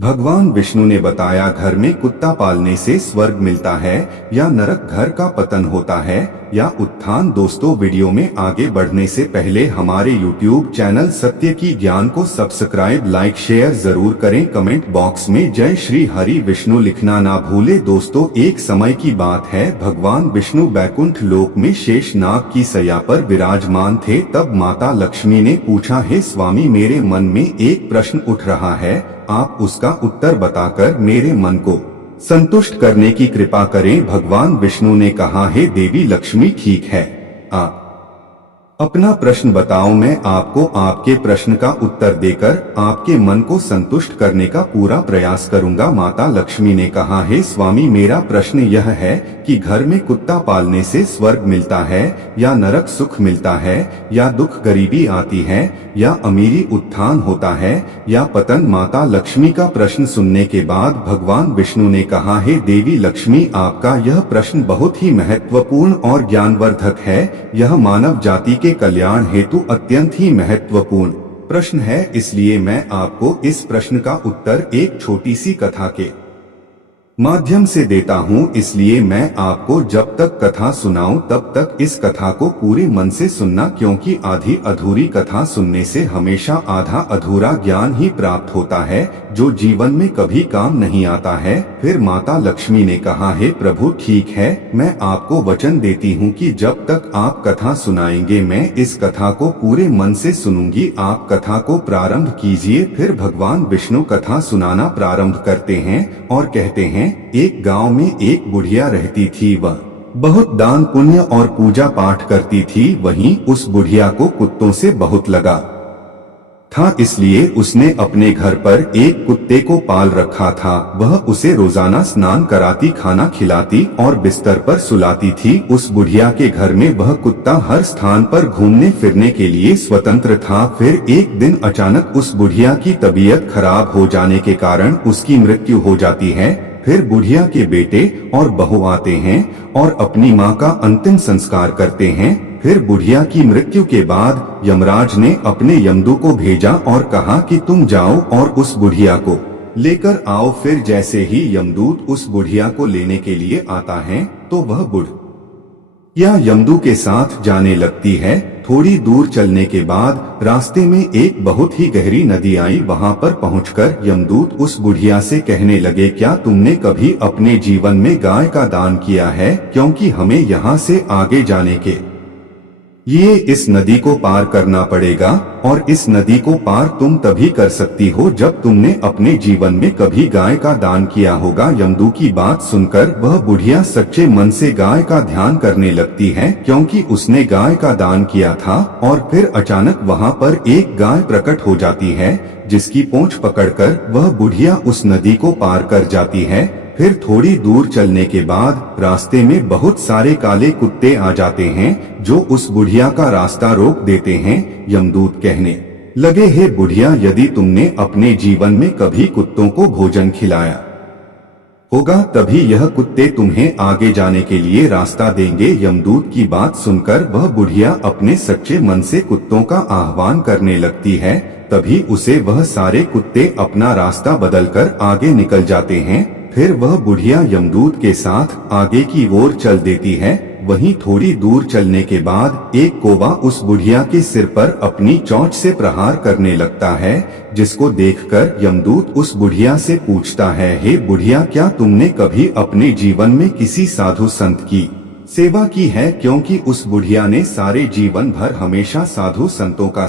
भगवान विष्णु ने बताया घर में कुत्ता पालने से स्वर्ग मिलता है या नरक घर का पतन होता है या उत्थान। दोस्तों, वीडियो में आगे बढ़ने से पहले हमारे YouTube चैनल सत्य की ज्ञान को सब्सक्राइब, लाइक, शेयर जरूर करें। कमेंट बॉक्स में जय श्री हरि विष्णु लिखना ना भूले। दोस्तों, एक समय की बात है, भगवान विष्णु बैकुंठ लोक में शेषनाग की सैया पर विराजमान थे। तब माता लक्ष्मी ने पूछा, हे स्वामी, मेरे मन में एक प्रश्न उठ रहा है, आप उसका उत्तर बताकर मेरे मन को संतुष्ट करने की कृपा करें। भगवान विष्णु ने कहा, हे देवी लक्ष्मी, ठीक है, आप अपना प्रश्न बताओ, मैं आपको आपके प्रश्न का उत्तर देकर आपके मन को संतुष्ट करने का पूरा प्रयास करूंगा। माता लक्ष्मी ने कहा, हे स्वामी, मेरा प्रश्न यह है कि घर में कुत्ता पालने से स्वर्ग मिलता है या नरक सुख मिलता है, या दुख गरीबी आती है या अमीरी उत्थान होता है या पतन। माता लक्ष्मी का प्रश्न सुनने के बाद भगवान विष्णु ने कहा, हे देवी लक्ष्मी, आपका यह प्रश्न बहुत ही महत्वपूर्ण और ज्ञानवर्धक है। यह मानव जाति के कल्याण हेतु अत्यंत ही महत्वपूर्ण प्रश्न है, इसलिए मैं आपको इस प्रश्न का उत्तर एक छोटी सी कथा के माध्यम से देता हूँ। इसलिए मैं आपको जब तक कथा सुनाऊं तब तक इस कथा को पूरे मन से सुनना, क्योंकि आधी अधूरी कथा सुनने से हमेशा आधा अधूरा ज्ञान ही प्राप्त होता है, जो जीवन में कभी काम नहीं आता है। फिर माता लक्ष्मी ने कहा, हे प्रभु, ठीक है, मैं आपको वचन देती हूँ कि जब तक आप कथा सुनाएंगे मैं इस कथा को पूरे मन से सुनूंगी। आप कथा को प्रारंभ कीजिए। फिर भगवान विष्णु कथा सुनाना प्रारंभ करते हैं और कहते हैं, एक गांव में एक बुढ़िया रहती थी। वह बहुत दान पुण्य और पूजा पाठ करती थी। वहीं उस बुढ़िया को कुत्तों से बहुत लगा था, इसलिए उसने अपने घर पर एक कुत्ते को पाल रखा था। वह उसे रोजाना स्नान कराती, खाना खिलाती और बिस्तर पर सुलाती थी। उस बुढ़िया के घर में वह कुत्ता हर स्थान पर घूमने फिरने के लिए स्वतंत्र था। फिर एक दिन अचानक उस बुढ़िया की तबीयत खराब हो जाने के कारण उसकी मृत्यु हो जाती है। फिर बुढ़िया के बेटे और बहू आते हैं और अपनी माँ का अंतिम संस्कार करते हैं। फिर बुढ़िया की मृत्यु के बाद यमराज ने अपने यमदूत को भेजा और कहा कि तुम जाओ और उस बुढ़िया को लेकर आओ। फिर जैसे ही यमदूत उस बुढ़िया को लेने के लिए आता है तो वह बुढ़िया यमदूत के साथ जाने लगती है। थोड़ी दूर चलने के बाद रास्ते में एक बहुत ही गहरी नदी आई। वहां पर पहुंचकर यमदूत उस बुढ़िया से कहने लगे, क्या तुमने कभी अपने जीवन में गाय का दान किया है? क्योंकि हमें यहाँ से आगे जाने के ये इस नदी को पार करना पड़ेगा और इस नदी को पार तुम तभी कर सकती हो जब तुमने अपने जीवन में कभी गाय का दान किया होगा। यमदूत की बात सुनकर वह बुढ़िया सच्चे मन से गाय का ध्यान करने लगती है, क्योंकि उसने गाय का दान किया था। और फिर अचानक वहां पर एक गाय प्रकट हो जाती है, जिसकी पूंछ पकड़कर वह बुढ़िया उस नदी को पार कर जाती है। फिर थोड़ी दूर चलने के बाद रास्ते में बहुत सारे काले कुत्ते आ जाते हैं, जो उस बुढ़िया का रास्ता रोक देते हैं। यमदूत कहने लगे, हे बुढ़िया, यदि तुमने अपने जीवन में कभी कुत्तों को भोजन खिलाया होगा तभी यह कुत्ते तुम्हें आगे जाने के लिए रास्ता देंगे। यमदूत की बात सुनकर वह बुढ़िया अपने सच्चे मन से कुत्तों का आह्वान करने लगती है। तभी उसे वह सारे कुत्ते अपना रास्ता बदलकर आगे निकल जाते हैं। फिर वह बुढ़िया यमदूत के साथ आगे की ओर चल देती है। वहीं थोड़ी दूर चलने के बाद एक कौवा उस बुढ़िया के सिर पर अपनी चोंच से प्रहार करने लगता है, जिसको देखकर यमदूत उस बुढ़िया से पूछता है, हे बुढ़िया, क्या तुमने कभी अपने जीवन में किसी साधु संत की सेवा की है? क्योंकि उस बुढ़िया ने सारे जीवन भर हमेशा साधु संतों का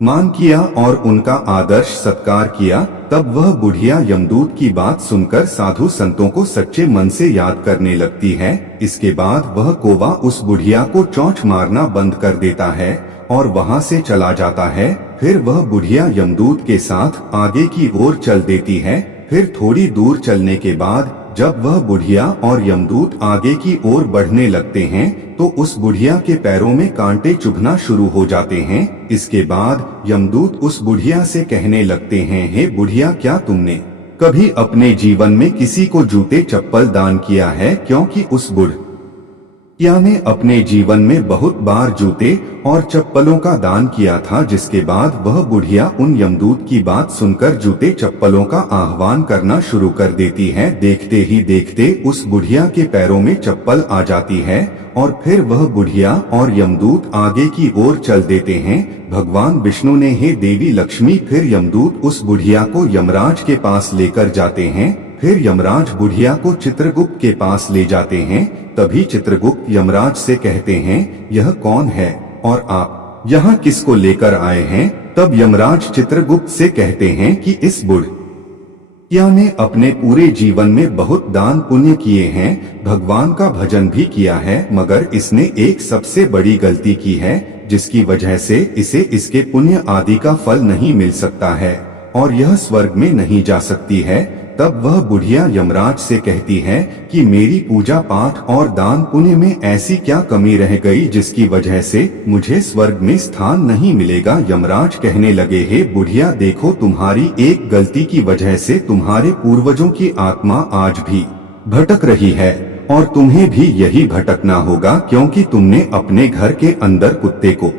मान किया और उनका आदर्श सत्कार किया। तब वह बुढ़िया यमदूत की बात सुनकर साधु संतों को सच्चे मन से याद करने लगती है। इसके बाद वह कौवा उस बुढ़िया को चोंच मारना बंद कर देता है और वहां से चला जाता है। फिर वह बुढ़िया यमदूत के साथ आगे की ओर चल देती है। फिर थोड़ी दूर चलने के बाद जब वह बुढ़िया और यमदूत आगे की ओर बढ़ने लगते हैं तो उस बुढ़िया के पैरों में कांटे चुभना शुरू हो जाते हैं। इसके बाद यमदूत उस बुढ़िया से कहने लगते हैं, हे बुढ़िया, क्या तुमने कभी अपने जीवन में किसी को जूते चप्पल दान किया है? क्योंकि उस या ने अपने जीवन में बहुत बार जूते और चप्पलों का दान किया था, जिसके बाद वह बुढ़िया उन यमदूत की बात सुनकर जूते चप्पलों का आह्वान करना शुरू कर देती है। देखते ही देखते उस बुढ़िया के पैरों में चप्पल आ जाती है और फिर वह बुढ़िया और यमदूत आगे की ओर चल देते हैं। भगवान विष्णु ने, हे देवी लक्ष्मी, फिर यमदूत उस बुढ़िया को यमराज के पास लेकर जाते हैं। फिर यमराज बुढ़िया को चित्रगुप्त के पास ले जाते हैं। तभी चित्रगुप्त यमराज से कहते हैं, यह कौन है और आप यहाँ किसको लेकर आए हैं? तब यमराज चित्रगुप्त से कहते हैं कि इस बुढ़िया ने अपने पूरे जीवन में बहुत दान पुण्य किए हैं, भगवान का भजन भी किया है, मगर इसने एक सबसे बड़ी गलती की है, जिसकी वजह से इसे इसके पुण्य आदि का फल नहीं मिल सकता है और यह स्वर्ग में नहीं जा सकती है। तब वह बुढ़िया यमराज से कहती है कि मेरी पूजा पाठ और दान पुण्य में ऐसी क्या कमी रह गई जिसकी वजह से मुझे स्वर्ग में स्थान नहीं मिलेगा। यमराज कहने लगे, हे बुढ़िया, देखो, तुम्हारी एक गलती की वजह से तुम्हारे पूर्वजों की आत्मा आज भी भटक रही है और तुम्हें भी यही भटकना होगा, क्योंकि तुमने अपने घर के अंदर कुत्ते को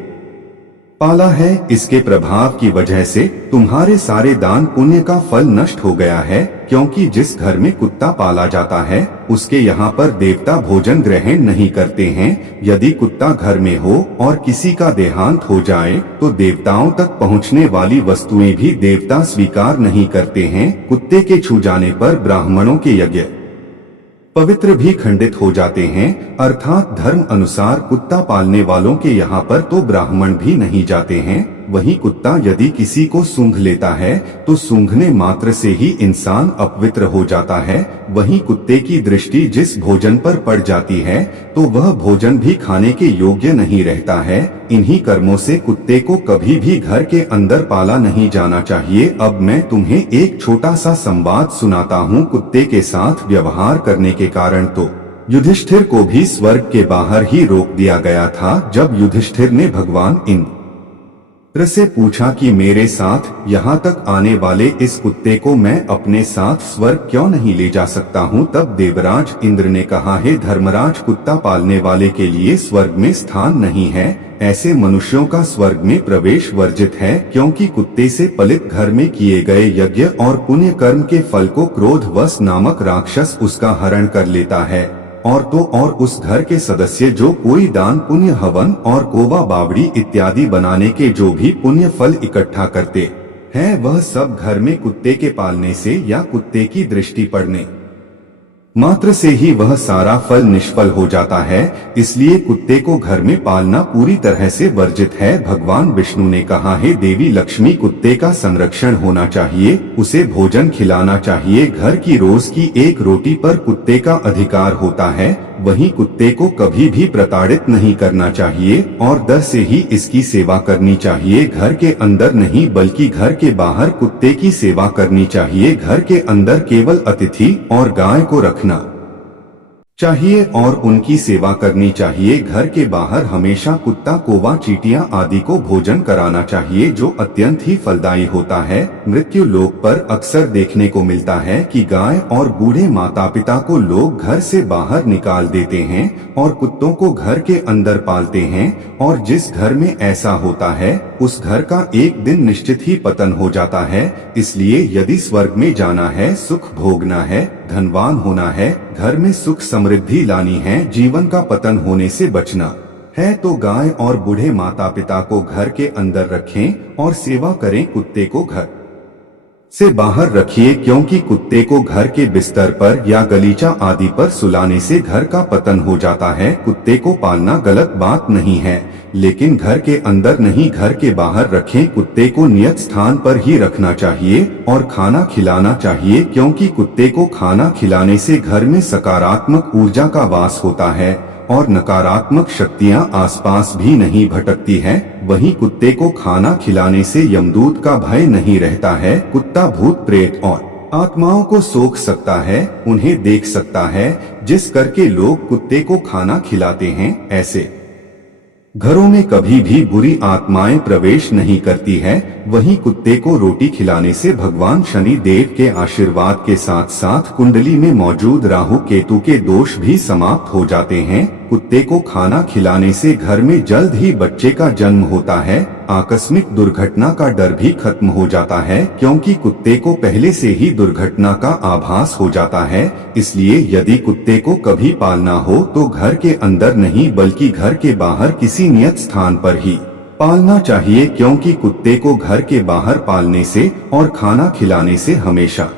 पाला है। इसके प्रभाव की वजह से तुम्हारे सारे दान पुण्य का फल नष्ट हो गया है, क्योंकि जिस घर में कुत्ता पाला जाता है उसके यहाँ पर देवता भोजन ग्रहण नहीं करते हैं। यदि कुत्ता घर में हो और किसी का देहांत हो जाए तो देवताओं तक पहुँचने वाली वस्तुएं भी देवता स्वीकार नहीं करते हैं। कुत्ते के छू जाने पर ब्राह्मणों के यज्ञ पवित्र भी खंडित हो जाते हैं, अर्थात धर्म अनुसार कुत्ता पालने वालों के यहाँ पर तो ब्राह्मण भी नहीं जाते हैं। वही कुत्ता यदि किसी को सूंघ लेता है तो सूंघने मात्र से ही इंसान अपवित्र हो जाता है। वही कुत्ते की दृष्टि जिस भोजन पर पड़ जाती है तो वह भोजन भी खाने के योग्य नहीं रहता है। इन्हीं कर्मों से कुत्ते को कभी भी घर के अंदर पाला नहीं जाना चाहिए। अब मैं तुम्हें एक छोटा सा संवाद सुनाता हूँ। कुत्ते के साथ व्यवहार करने के कारण तो युधिष्ठिर को भी स्वर्ग के बाहर ही रोक दिया गया था। जब युधिष्ठिर ने भगवान इंद्र से पूछा कि मेरे साथ यहाँ तक आने वाले इस कुत्ते को मैं अपने साथ स्वर्ग क्यों नहीं ले जा सकता हूँ, तब देवराज इंद्र ने कहा, हे धर्मराज, कुत्ता पालने वाले के लिए स्वर्ग में स्थान नहीं है। ऐसे मनुष्यों का स्वर्ग में प्रवेश वर्जित है, क्योंकि कुत्ते से पलित घर में किए गए यज्ञ और पुण्य कर्म के फल को क्रोधवश नामक राक्षस उसका हरण कर लेता है। और तो और उस घर के सदस्य जो कोई दान पुण्य, हवन और कोवा बावड़ी इत्यादि बनाने के जो भी पुण्य फल इकट्ठा करते हैं, वह सब घर में कुत्ते के पालने से या कुत्ते की दृष्टि पड़ने मात्र से ही वह सारा फल निष्फल हो जाता है। इसलिए कुत्ते को घर में पालना पूरी तरह से वर्जित है। भगवान विष्णु ने कहा, हे देवी लक्ष्मी, कुत्ते का संरक्षण होना चाहिए, उसे भोजन खिलाना चाहिए। घर की रोज की एक रोटी पर कुत्ते का अधिकार होता है। वहीं कुत्ते को कभी भी प्रताड़ित नहीं करना चाहिए और डर से ही इसकी सेवा करनी चाहिए। घर के अंदर नहीं बल्कि घर के बाहर कुत्ते की सेवा करनी चाहिए। घर के अंदर केवल अतिथि और गाय को रखना चाहिए और उनकी सेवा करनी चाहिए। घर के बाहर हमेशा कुत्ता, कौवा, चींटियां आदि को भोजन कराना चाहिए, जो अत्यंत ही फलदायी होता है। मृत्यु लोक पर अक्सर देखने को मिलता है कि गाय और बूढ़े माता पिता को लोग घर से बाहर निकाल देते हैं और कुत्तों को घर के अंदर पालते हैं, और जिस घर में ऐसा होता है उस घर का एक दिन निश्चित ही पतन हो जाता है। इसलिए यदि स्वर्ग में जाना है, सुख भोगना है, धनवान होना है, घर में सुख समृद्धि लानी है, जीवन का पतन होने से बचना है, तो गाय और बूढ़े माता पिता को घर के अंदर रखें और सेवा करें। कुत्ते को घर से बाहर रखिए, क्योंकि कुत्ते को घर के बिस्तर पर या गलीचा आदि पर सुलाने से घर का पतन हो जाता है। कुत्ते को पालना गलत बात नहीं है, लेकिन घर के अंदर नहीं, घर के बाहर रखें। कुत्ते को नियत स्थान पर ही रखना चाहिए और खाना खिलाना चाहिए, क्योंकि कुत्ते को खाना खिलाने से घर में सकारात्मक ऊर्जा का वास होता है और नकारात्मक शक्तियां आसपास भी नहीं भटकती हैं। वहीं कुत्ते को खाना खिलाने से यमदूत का भय नहीं रहता है। कुत्ता भूत प्रेत और आत्माओं को सोख सकता है, उन्हें देख सकता है। जिस करके लोग कुत्ते को खाना खिलाते हैं, ऐसे घरों में कभी भी बुरी आत्माएं प्रवेश नहीं करती है। वहीं कुत्ते को रोटी खिलाने से भगवान शनि देव के आशीर्वाद के साथ साथ कुंडली में मौजूद राहु केतु के दोष भी समाप्त हो जाते हैं। कुत्ते को खाना खिलाने से घर में जल्द ही बच्चे का जन्म होता है। आकस्मिक दुर्घटना का डर भी खत्म हो जाता है, क्योंकि कुत्ते को पहले से ही दुर्घटना का आभास हो जाता है। इसलिए यदि कुत्ते को कभी पालना हो तो घर के अंदर नहीं बल्कि घर के बाहर किसी नियत स्थान पर ही पालना चाहिए, क्योंकि कुत्ते को घर के बाहर पालने से और खाना खिलाने से हमेशा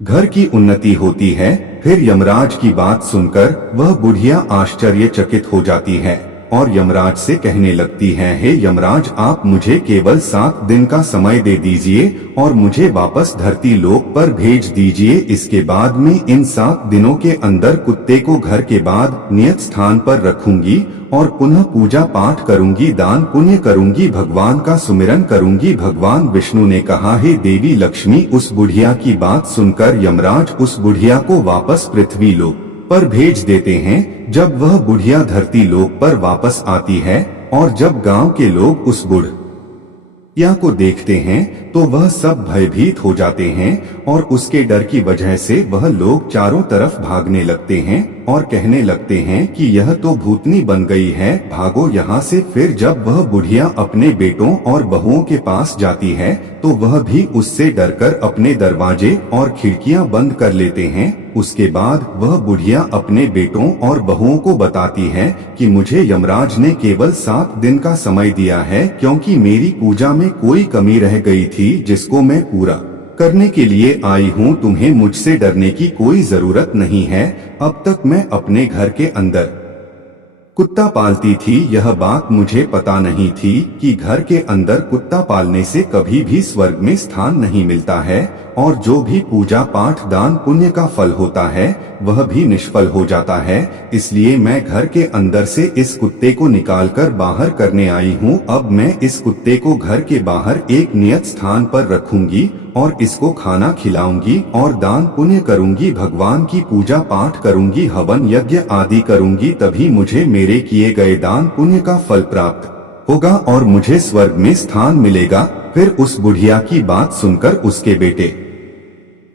घर की उन्नति होती है। फिर यमराज की बात सुनकर वह बुढ़िया आश्चर्यचकित हो जाती है और यमराज से कहने लगती है, हे यमराज, आप मुझे केवल 7 दिन का समय दे दीजिए और मुझे वापस धरती लोक पर भेज दीजिए। इसके बाद मैं इन 7 दिनों के अंदर कुत्ते को घर के बाद नियत स्थान पर रखूंगी और पुनः पूजा पाठ करूंगी, दान पुण्य करूंगी, भगवान का सुमिरन करूंगी। भगवान विष्णु ने कहा, हे देवी लक्ष्मी। उस बुढ़िया की बात सुनकर यमराज उस बुढ़िया को वापस पृथ्वी लोक पर भेज देते हैं। जब वह बुढ़िया धरती लोक पर वापस आती है और जब गांव के लोग उस बुढ़िया को देखते हैं तो वह सब भयभीत हो जाते हैं और उसके डर की वजह से वह लोग चारों तरफ भागने लगते हैं और कहने लगते हैं कि यह तो भूतनी बन गई है, भागो यहाँ से। फिर जब वह बुढ़िया अपने बेटों और बहुओं के पास जाती है तो वह भी उससे डरकर अपने दरवाजे और खिड़कियां बंद कर लेते हैं। उसके बाद वह बुढ़िया अपने बेटों और बहुओं को बताती है कि मुझे यमराज ने केवल 7 दिन का समय दिया है, क्योंकि मेरी पूजा में कोई कमी रह गई थी जिसको मैं पूरा करने के लिए आई हूँ। तुम्हें मुझसे डरने की कोई जरूरत नहीं है। अब तक मैं अपने घर के अंदर कुत्ता पालती थी, यह बात मुझे पता नहीं थी कि घर के अंदर कुत्ता पालने से कभी भी स्वर्ग में स्थान नहीं मिलता है और जो भी पूजा पाठ दान पुण्य का फल होता है वह भी निष्फल हो जाता है। इसलिए मैं घर के अंदर से इस कुत्ते को निकालकर बाहर करने आई हूँ। अब मैं इस कुत्ते को घर के बाहर एक नियत स्थान पर रखूंगी और इसको खाना खिलाऊंगी और दान पुण्य करूंगी, भगवान की पूजा पाठ करूंगी, हवन यज्ञ आदि करूंगी। तभी मुझे मेरे किए गए दान पुण्य का फल प्राप्त होगा और मुझे स्वर्ग में स्थान मिलेगा। फिर उस बुढ़िया की बात सुनकर उसके बेटे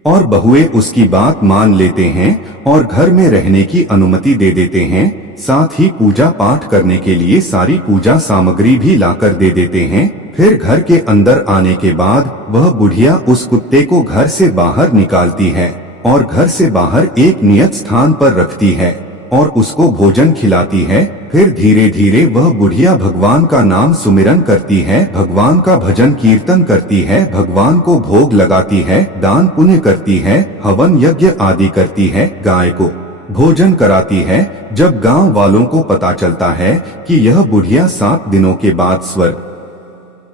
और बहुएं उसकी बात मान लेते हैं और घर में रहने की अनुमति दे देते हैं। साथ ही पूजा पाठ करने के लिए सारी पूजा सामग्री भी लाकर दे देते हैं। फिर घर के अंदर आने के बाद वह बुढ़िया उस कुत्ते को घर से बाहर निकालती है और घर से बाहर एक नियत स्थान पर रखती है और उसको भोजन खिलाती है। फिर धीरे धीरे वह बुढ़िया भगवान का नाम सुमिरन करती है, भगवान का भजन कीर्तन करती है, भगवान को भोग लगाती है, दान पुण्य करती है, हवन यज्ञ आदि करती है, गाय को भोजन कराती है। जब गांव वालों को पता चलता है कि यह बुढ़िया 7 दिनों के बाद स्वर्ग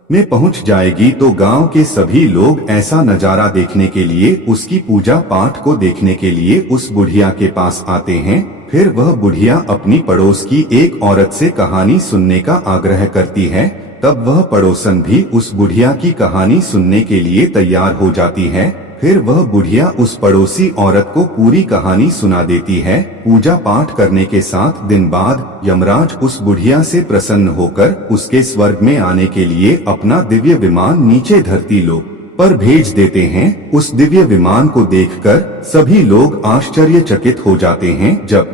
में पहुंच जाएगी तो गांव के सभी लोग ऐसा नजारा देखने के लिए, उसकी पूजा पाठ को देखने के लिए उस बुढ़िया के पास आते हैं। फिर वह बुढ़िया अपनी पड़ोस की एक औरत से कहानी सुनने का आग्रह करती है। तब वह पड़ोसन भी उस बुढ़िया की कहानी सुनने के लिए तैयार हो जाती है। फिर वह बुढ़िया उस पड़ोसी औरत को पूरी कहानी सुना देती है। पूजा पाठ करने के 7 दिन बाद यमराज उस बुढ़िया से प्रसन्न होकर उसके स्वर्ग में आने के लिए अपना दिव्य विमान नीचे धरती लोक पर भेज देते हैं। उस दिव्य विमान को देखकर सभी लोग आश्चर्यचकित हो जाते हैं। जब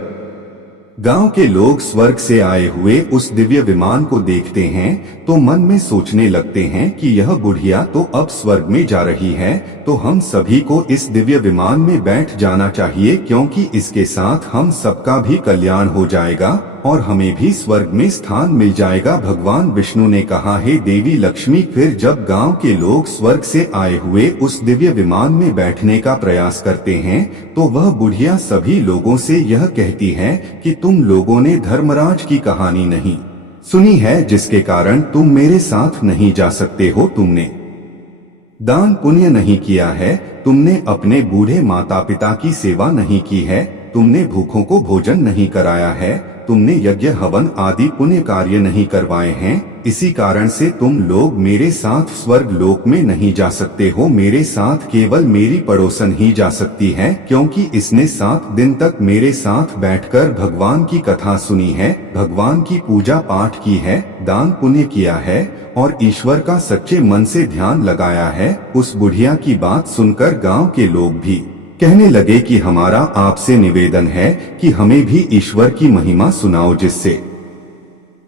गांव के लोग स्वर्ग से आए हुए उस दिव्य विमान को देखते हैं तो मन में सोचने लगते हैं कि यह बुढ़िया तो अब स्वर्ग में जा रही है, तो हम सभी को इस दिव्य विमान में बैठ जाना चाहिए, क्योंकि इसके साथ हम सबका भी कल्याण हो जाएगा और हमें भी स्वर्ग में स्थान मिल जाएगा। भगवान विष्णु ने कहा, हे देवी लक्ष्मी। फिर जब गांव के लोग स्वर्ग से आए हुए उस दिव्य विमान में बैठने का प्रयास करते हैं तो वह बुढ़िया सभी लोगों से यह कहती है कि तुम लोगों ने धर्मराज की कहानी नहीं सुनी है, जिसके कारण तुम मेरे साथ नहीं जा सकते हो। तुमने दान पुण्य नहीं किया है, तुमने अपने बूढ़े माता पिता की सेवा नहीं की है, तुमने भूखों को भोजन नहीं कराया है, तुमने यज्ञ हवन आदि पुण्य कार्य नहीं करवाए हैं। इसी कारण से तुम लोग मेरे साथ स्वर्ग लोक में नहीं जा सकते हो। मेरे साथ केवल मेरी पड़ोसन ही जा सकती है, क्योंकि इसने 7 दिन तक मेरे साथ बैठकर भगवान की कथा सुनी है, भगवान की पूजा पाठ की है, दान पुण्य किया है और ईश्वर का सच्चे मन से ध्यान लगाया है। उस बुढ़िया की बात सुनकर गांव के लोग भी कहने लगे कि हमारा आपसे निवेदन है कि हमें भी ईश्वर की महिमा सुनाओ, जिससे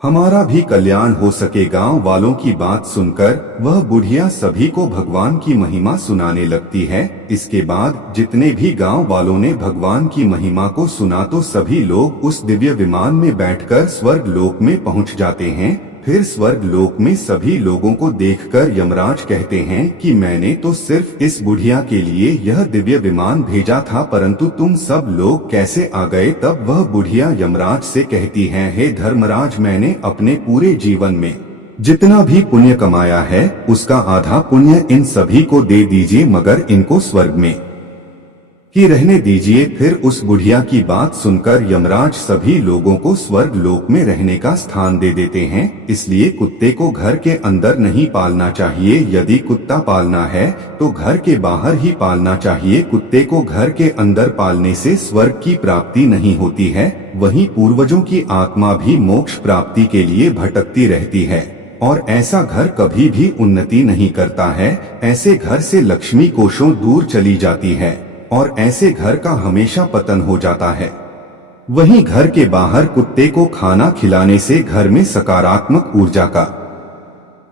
हमारा भी कल्याण हो सके। गांव वालों की बात सुनकर वह बुढ़िया सभी को भगवान की महिमा सुनाने लगती है। इसके बाद जितने भी गांव वालों ने भगवान की महिमा को सुना तो सभी लोग उस दिव्य विमान में बैठकर स्वर्ग लोक में पहुंच जाते हैं। फिर स्वर्ग लोक में सभी लोगों को देखकर यमराज कहते हैं कि मैंने तो सिर्फ इस बुढ़िया के लिए यह दिव्य विमान भेजा था, परंतु तुम सब लोग कैसे आ गए। तब वह बुढ़िया यमराज से कहती है, हे धर्मराज, मैंने अपने पूरे जीवन में जितना भी पुण्य कमाया है उसका आधा पुण्य इन सभी को दे दीजिए, मगर इनको स्वर्ग में ही रहने दीजिए। फिर उस बुढ़िया की बात सुनकर यमराज सभी लोगों को स्वर्ग लोक में रहने का स्थान दे देते हैं। इसलिए कुत्ते को घर के अंदर नहीं पालना चाहिए। यदि कुत्ता पालना है तो घर के बाहर ही पालना चाहिए। कुत्ते को घर के अंदर पालने से स्वर्ग की प्राप्ति नहीं होती है, वहीं पूर्वजों की आत्मा भी मोक्ष प्राप्ति के लिए भटकती रहती है और ऐसा घर कभी भी उन्नति नहीं करता है। ऐसे घर से लक्ष्मी कोसों दूर चली जाती है और ऐसे घर का हमेशा पतन हो जाता है। वहीं घर के बाहर कुत्ते को खाना खिलाने से घर में सकारात्मक ऊर्जा का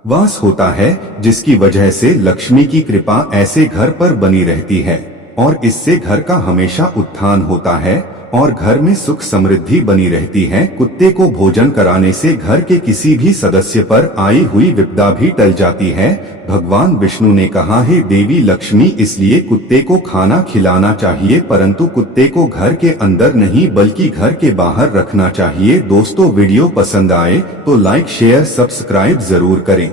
वास होता है, जिसकी वजह से लक्ष्मी की कृपा ऐसे घर पर बनी रहती है और इससे घर का हमेशा उत्थान होता है और घर में सुख समृद्धि बनी रहती है। कुत्ते को भोजन कराने से घर के किसी भी सदस्य पर आई हुई विपदा भी टल जाती है। भगवान विष्णु ने कहा, हे देवी लक्ष्मी, इसलिए कुत्ते को खाना खिलाना चाहिए, परंतु कुत्ते को घर के अंदर नहीं बल्कि घर के बाहर रखना चाहिए। दोस्तों, वीडियो पसंद आए तो लाइक शेयर सब्सक्राइब जरूर करें।